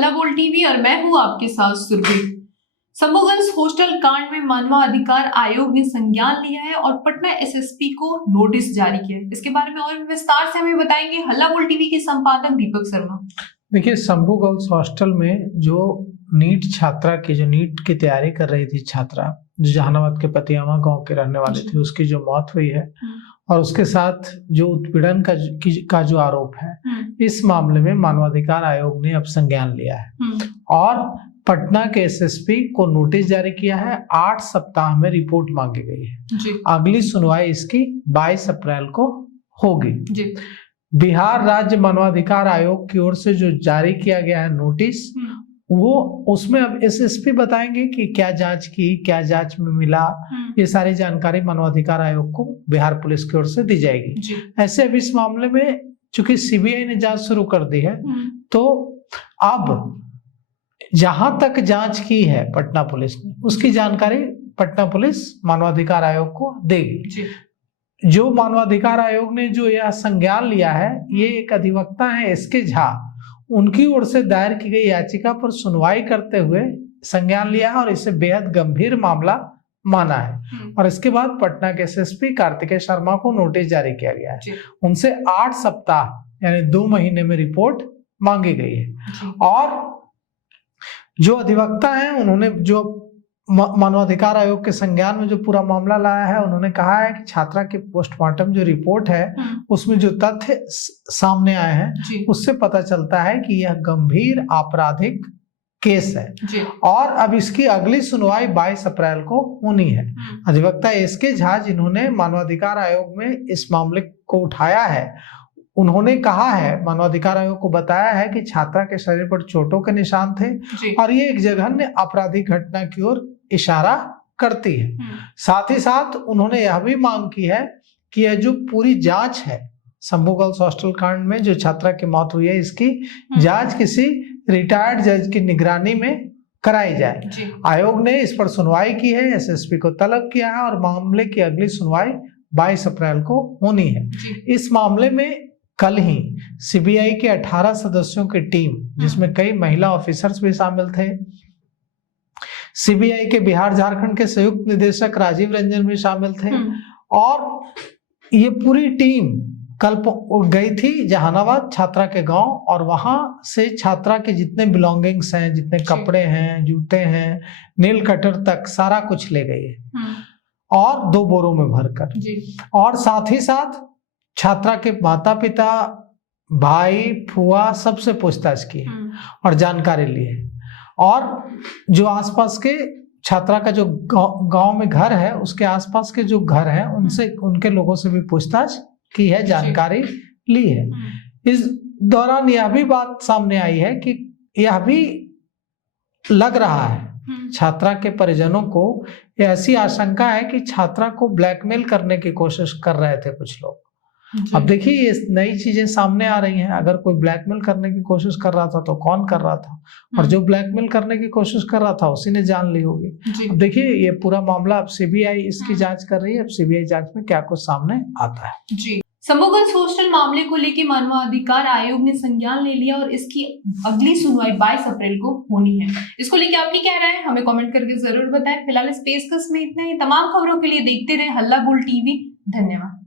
हल्ला बोल टीवी और मैं हूं आपके साथ सुरभि। शंभूगंज हॉस्टल कांड में मानवाधिकार आयोग ने संज्ञान लिया है और पटना एसएसपी को नोटिस जारी किया है। इसके बारे में और विस्तार से हमें बताएंगे हल्ला बोल टीवी के संपादक दीपक शर्मा। देखिए, शंभूगंज हॉस्टल में जो नीट छात्रा की जो नीट की तैयारी कर रही थी छात्रा, जो जहानाबाद के पतियामा गांव के रहने वाले थे, उसकी जो मौत हुई है और उसके साथ जो उत्पीड़न का जो आरोप है, इस मामले में मानवाधिकार आयोग ने अब संज्ञान लिया है और पटना के एसएसपी को नोटिस जारी किया है। 8 सप्ताह में रिपोर्ट मांगी गई है। अगली सुनवाई इसकी 22 अप्रैल को होगी। बिहार राज्य मानवाधिकार आयोग की ओर से जो जारी किया गया है नोटिस, वो उसमें अब एसएसपी बताएंगे कि क्या जांच की, क्या जांच में मिला, ये सारी जानकारी मानवाधिकार आयोग को बिहार पुलिस की ओर से दी जाएगी। ऐसे अब इस मामले में चूंकि सीबीआई ने जांच शुरू कर दी है, तो अब जहां तक जांच की है पटना पुलिस ने, उसकी जानकारी पटना पुलिस मानवाधिकार आयोग को देगी। जो मानवाधिकार आयोग ने जो यह संज्ञान लिया है, ये एक अधिवक्ता है एसके झा, उनकी ओर से दायर की गई याचिका पर सुनवाई करते हुए संज्ञान लिया है और इसे बेहद गंभीर मामला माना है। और इसके बाद पटना के एसएसपी कार्तिकेय शर्मा को नोटिस जारी किया गया है। उनसे 8 सप्ताह यानी 2 महीने में रिपोर्ट मांगी गई है। और जो अधिवक्ता हैं, उन्होंने जो मानवाधिकार आयोग के संज्ञान में जो पूरा मामला लाया है, उन्होंने कहा है कि छात्रा की पोस्टमार्टम जो रिपोर्ट है, उसमें जो तथ्य सामने आए हैं, उससे पता चलता है कि यह गंभीर आपराधिक केस है और अब इसकी अगली सुनवाई 22 अप्रैल को होनी है। अधिवक्ता एसके झा, जिन्होंने मानवाधिकार आयोग में इस मामले को उठाया है, उन्होंने कहा है, मानवाधिकार आयोग को बताया है कि छात्रा के शरीर पर चोटों के निशान थे और ये एक जघन्य आपराधिक घटना की ओर इशारा करती है। साथ ही साथ उन्होंने यह भी मांग की है कि यह जो पूरी जांच है शंभूगंज हॉस्टल कांड में जो छात्रा की मौत हुई है, इसकी जांच किसी रिटायर्ड जज की निगरानी में कराई जाए। आयोग ने इस पर सुनवाई की है, एसएसपी को तलब किया है और मामले की अगली सुनवाई 22 अप्रैल को होनी है। इस मामले में कल ही सीबीआई के 18 सदस्यों की टीम, जिसमें कई महिला ऑफिसर्स भी शामिल थे, सीबीआई के बिहार झारखंड के संयुक्त निदेशक राजीव रंजन भी शामिल थे और ये पूरी टीम कल गई थी जहानाबाद छात्रा के गांव और वहां से छात्रा के जितने बिलोंगिंग्स हैं, जितने कपड़े हैं, जूते हैं, नेल कटर तक सारा कुछ ले गई है और 2 बोरों में भरकर। और साथ ही साथ छात्रा के माता पिता, भाई, फुआ सबसे पूछताछ की है और जानकारी ली है। और जो आसपास के छात्रा का जो गांव में घर है, उसके आसपास के जो घर हैं, उनसे, उनके लोगों से भी पूछताछ की है, जानकारी ली है। इस दौरान यह भी बात सामने आई है कि यह भी लग रहा है छात्रा के परिजनों को, ऐसी आशंका है कि छात्रा को ब्लैकमेल करने की कोशिश कर रहे थे कुछ लोग। अब देखिए, ये नई चीजें सामने आ रही हैं। अगर कोई ब्लैकमेल करने की कोशिश कर रहा था तो कौन कर रहा था, और जो ब्लैकमेल करने की कोशिश कर रहा था उसी ने जान ली होगी। अब देखिए, ये पूरा मामला अब सीबीआई इसकी जांच कर रही है। अब सीबीआई जांच में क्या कुछ सामने आता है। जी, शंभूगंज हॉस्टल मामले को लेकर मानवाधिकार आयोग ने संज्ञान ले लिया और इसकी अगली सुनवाई 22 अप्रैल को होनी है। इसको लेकर आपकी क्या राय है, हमें कमेंट करके जरूर बताएं। फिलहाल इस पेशकश में इतना ही। तमाम खबरों के लिए देखते रहे हल्ला बोल टीवी। धन्यवाद।